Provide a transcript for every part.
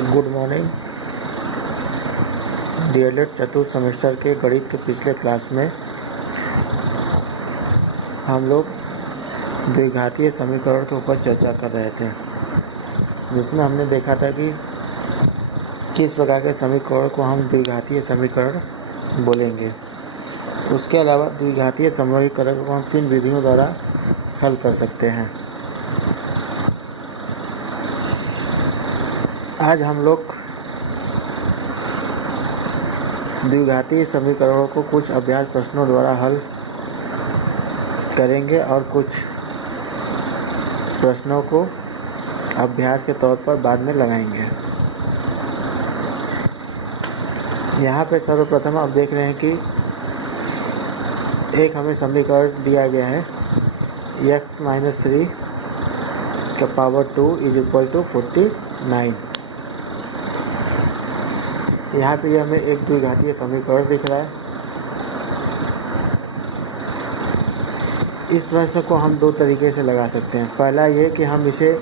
Good morning DElEd चतुर्थ semester के गणित के पिछले क्लास में हम लोग द्विघातीय समीकरण के ऊपर चर्चा कर रहे थे, जिसमें हमने देखा था कि किस प्रकार के समीकरण को हम द्विघातीय समीकरण बोलेंगे। उसके अलावा द्विघातीय समीकरण को हम 3 विधियों द्वारा हल कर सकते हैं। आज हम लोग द्विघातीय समीकरणों को कुछ अभ्यास प्रश्नों द्वारा हल करेंगे और कुछ प्रश्नों को अभ्यास के तौर पर बाद में लगाएंगे। यहाँ पे सर्वप्रथम आप देख रहे हैं कि एक हमें समीकरण दिया गया है x-3 का पावर 2 = 49। यहाँ पे हमें एक द्विघातीय समीकरण दिख रहा है। इस प्रश्न को हम 2 तरीके से लगा सकते हैं। पहला ये कि हम इसे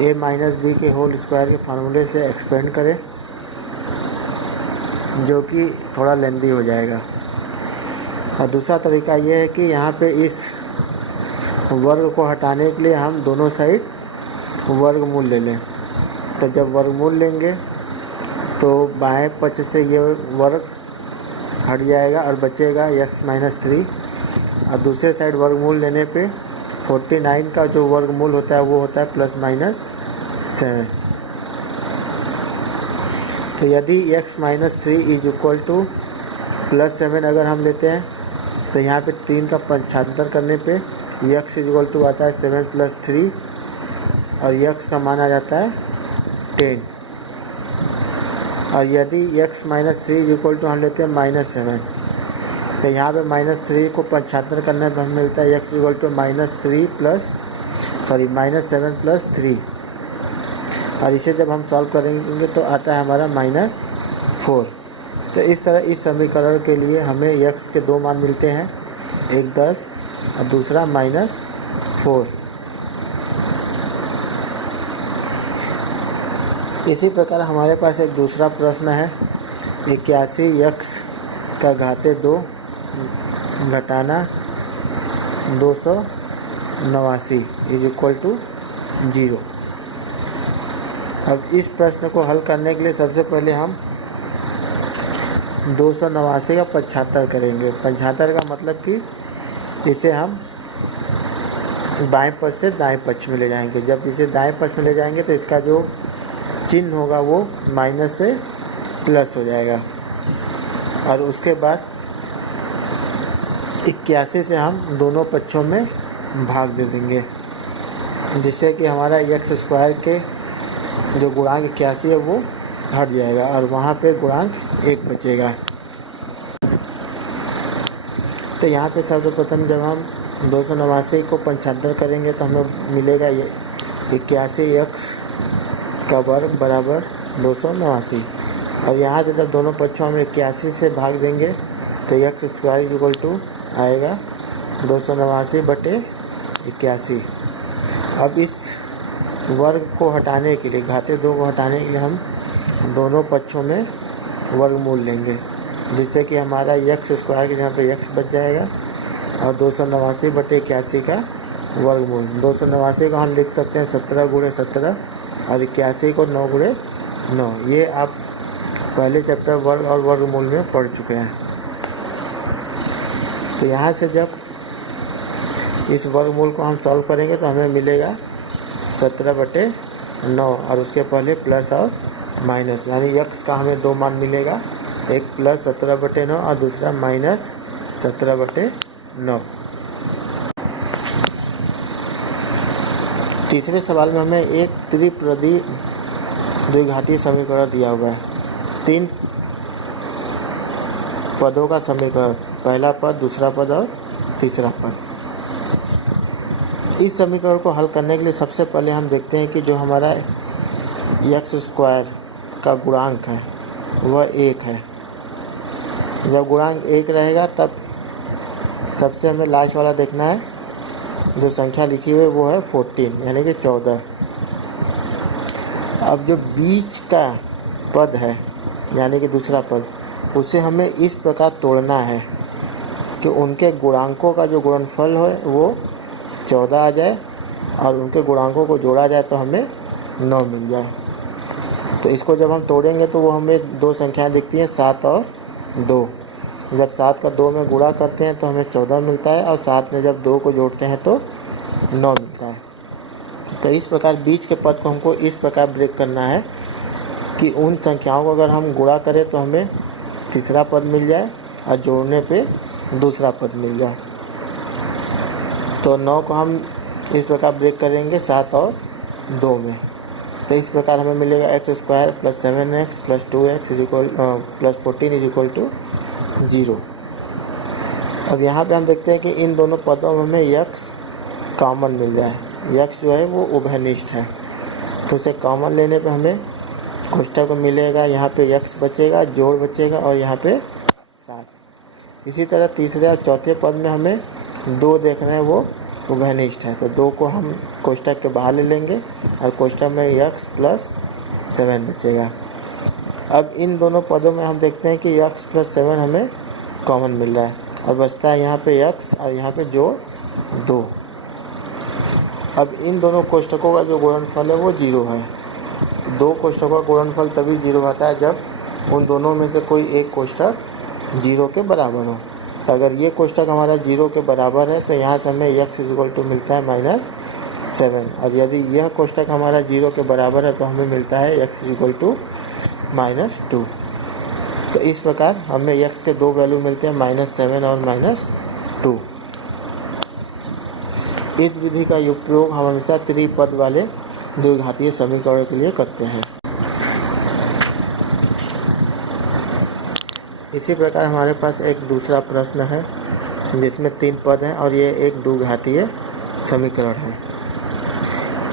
a - b के होल स्क्वायर के फार्मूले से एक्सपेंड करें, जो कि थोड़ा लेंदी हो जाएगा। और दूसरा तरीका ये है कि यहाँ पे इस वर्ग को हटाने के लिए हम दोनों साइड वर्गमूल ले लें। तो जब वर्गमूल लेंगे तो बाएं पक्ष से ये वर्ग हट जाएगा और बचेगा x-3, और दूसरे साइड वर्गमूल लेने पे 49 का जो वर्गमूल होता है वो होता है +-7। तो यदि x-3 = +7 अगर हम लेते हैं तो यहाँ पे 3 का पंचांतर करने पे x = आता है 7 + 3 और x का मान आ जाता है 10। और यदि x-3 = हम लेते हैं -7, तो यहाँ पे -3 को पंचांतर करने पर हमें मिलता है x = -7 + 3। और इसे जब हम सॉल्व करेंगे तो आता है हमारा -4। तो इस तरह इस समीकरण के लिए हमें x के 2 मान मिलते हैं, एक 10 और दूसरा -4। इसी प्रकार हमारे पास एक दूसरा प्रश्न है 81x का घाते 2 घटाना 289 = 0। अब इस प्रश्न को हल करने के लिए सबसे पहले हम 289 का 75 करेंगे। 75 का मतलब कि इसे हम बाएं पक्ष से दाएं पक्ष में ले जाएंगे। जब इसे दाएं पक्ष में ले जाएंगे तो इसका जो चिन्ह होगा वो माइनस से प्लस हो जाएगा, और उसके बाद 81 से हम दोनों पक्षों में भाग दे देंगे, जिससे कि हमारा x² के जो गुणांक 81 है वो हट जाएगा और वहाँ पे गुणांक 1 बचेगा। तो यहाँ पे सर्वप्रथम जब हम 289 को पंचांतर करेंगे तो हमें मिलेगा ये 81x का वर्ग बराबर 289। और यहाँ से जब दोनों पक्षों में 81 से भाग देंगे तो x² आएगा 289/81। अब इस वर्ग को हटाने के लिए, घाते 2 को हटाने के लिए हम दोनों पक्षों में वर्गमूल लेंगे, जिससे कि हमारा x² के जहाँ पे x बच जाएगा और 289/81 का वर्गमूल। 289 को हम लिख सकते हैं 17 × 17 और 81 को 9 × 9। ये आप पहले चैप्टर वर्ग और वर्गमूल में पढ़ चुके हैं। तो यहाँ से जब इस वर्गमूल को हम सॉल्व करेंगे तो हमें मिलेगा 17/9 और उसके पहले प्लस और माइनस, यानी x का हमें 2 मान मिलेगा, एक +17/9 और दूसरा -17/9। तीसरे सवाल में हमें एक त्रिपदी द्विघातीय समीकरण दिया हुआ है। 3 पदों का समीकरण, पहला पद, दूसरा पद और तीसरा पद। इस समीकरण को हल करने के लिए सबसे पहले हम देखते हैं कि जो हमारा x² का गुणांक है वह 1 है। जब गुणांक 1 रहेगा तब सबसे हमें लास्ट वाला देखना है, जो संख्या लिखी हुई है वो है 14, यानी कि 14। अब जो बीच का पद है यानी कि दूसरा पद, उसे हमें इस प्रकार तोड़ना है कि उनके गुणांकों का जो गुणनफल है वो 14 आ जाए और उनके गुणांकों को जोड़ा जाए तो हमें 9 मिल जाए। तो इसको जब हम तोड़ेंगे तो वो हमें दो संख्याएं दिखती हैं, 7 और 2। जब 7 का 2 में गुणा करते हैं तो हमें 14 मिलता है और 7 में जब 2 को जोड़ते हैं तो 9 मिलता है। तो इस प्रकार बीच के पद को हमको इस प्रकार ब्रेक करना है कि उन संख्याओं को अगर हम गुणा करें तो हमें तीसरा पद मिल जाए और जोड़ने पे दूसरा पद मिल जाए। तो 9 को हम इस प्रकार ब्रेक करेंगे 7 और 2 में। तो इस प्रकार हमें मिलेगा x² + 7x + 2x + 14 = 0। अब यहाँ पे हम देखते हैं कि इन दोनों पदों में हमें x कॉमन मिल रहा है। x जो है वो उभयनिष्ठ है, तो उसे कॉमन लेने पे हमें कोष्ठक को मिलेगा, यहाँ पे x बचेगा, जोड़ बचेगा और यहाँ पे 7। इसी तरह तीसरे और चौथे पद में हमें 2 देख रहे हैं, वो उभयनिष्ठ है, तो 2 को हम कोष्ठक के बाहर ले लेंगे और कोष्ठक में x + 7 बचेगा। अब इन दोनों पदों में हम देखते हैं कि x + 7 हमें कॉमन मिल रहा है और बचता है यहाँ पे x और यहाँ पे जोड़ 2। अब इन दोनों कोष्ठकों का जो गुणनफल है वो 0 है। 2 कोष्ठकों का गुणनफल तभी 0 आता है जब उन दोनों में से कोई एक कोष्ठक 0 के बराबर हो। तो अगर ये कोष्ठक हमारा 0 के बराबर है तो यहाँ से हमें x = मिलता है -7, और यदि यह कोष्ठक हमारा 0 के बराबर है तो हमें मिलता है x = -2। तो इस प्रकार हमें x के 2 वैल्यू मिलते हैं, -7 और -2। इस विधि का उपयोग हम हमेशा त्रिपद वाले द्विघातीय समीकरण के लिए करते हैं। इसी प्रकार हमारे पास एक दूसरा प्रश्न है जिसमें 3 पद हैं और ये एक द्विघातीय समीकरण है।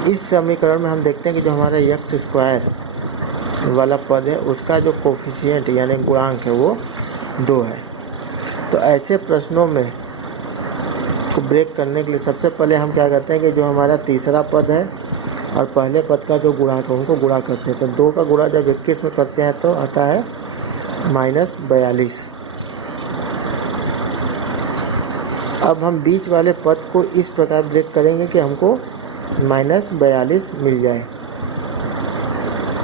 इस समीकरण में हम देखते हैं कि जो हमारा x² वाला पद है उसका जो कोफिशिएंट यानी गुणांक है वो 2 है। तो ऐसे प्रश्नों में को ब्रेक करने के लिए सबसे पहले हम क्या करते हैं कि जो हमारा तीसरा पद है और पहले पद का जो गुणांक है उनको गुणा करते हैं। तो 2 का गुणा जब 21 में करते हैं तो आता है -42। अब हम बीच वाले पद को इस प्रकार ब्रेक करेंगे कि हमको -42 मिल जाए।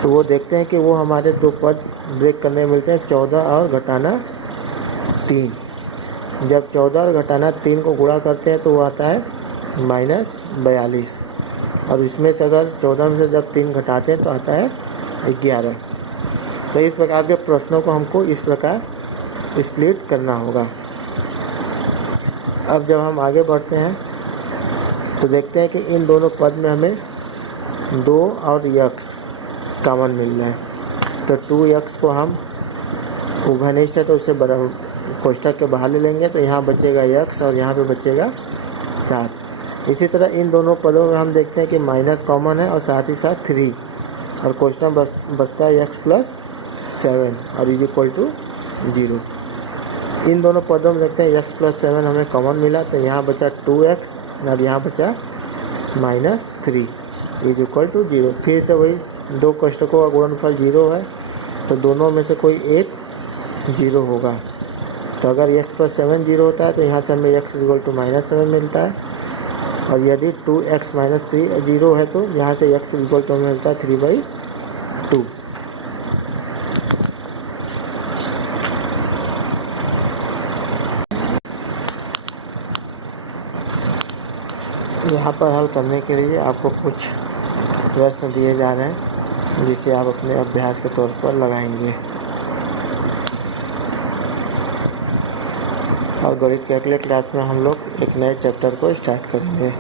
तो वो देखते हैं कि वो हमारे 2 पद ब्रेक करने मिलते हैं, 14 और घटाना 3। जब 14 और घटाना 3 को गुणा करते हैं तो वो आता है -42, और इसमें से अगर 14 में से जब 3 घटाते हैं तो आता है 11। तो इस प्रकार के प्रश्नों को हमको इस प्रकार स्प्लिट करना होगा। अब जब हम आगे बढ़ते हैं तो देखते हैं कि इन दोनों पद में हमें 2 और x कॉमन मिल रहा है। तो 2x को हम उभयनिष्ठ है तो उसे कोष्ठक के बाहर ले लेंगे, तो यहाँ बचेगा x और यहाँ पे बचेगा 7। इसी तरह इन दोनों पदों में हम देखते हैं कि माइनस कॉमन है और साथ ही साथ 3, और कोष्ठक बचता है x + 7 और = 0। इन दोनों पदों में देखते हैं x + 7 हमें कॉमन मिला, तो यहाँ बचा 2x और यहाँ बचा -3 = 0। फिर से वही 2 कोष्ठकों का गुणनफल 0 है, तो दोनों में से कोई एक 0 होगा। तो अगर x + 7 0 होता है तो यहाँ से हमें x = -7 मिलता है, और यदि 2x - 3 0 है तो यहाँ से x = मिलता है 3/2। यहाँ पर हल करने के लिए आपको कुछ प्रश्न दिए जा रहे हैं जिसे आप अपने अभ्यास के तौर पर लगाएंगे, और गणित के अगले क्लास में हम लोग एक नए चैप्टर को स्टार्ट करेंगे।